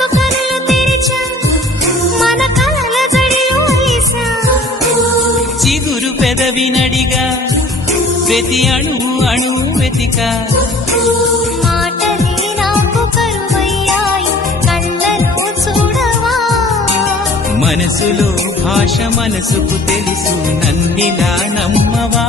మనసు కనులు తెరిచా మన కలల జడిలో వేసా చిగురు పెదవినడిగా ప్రతి అణువు అణువు వెతిక మాటలే నాకు కరువయ్యాయి కళ్ళలో చూడవా మనసులో భాష మనసుకు తెలుసు నన్నిలా నమ్మవా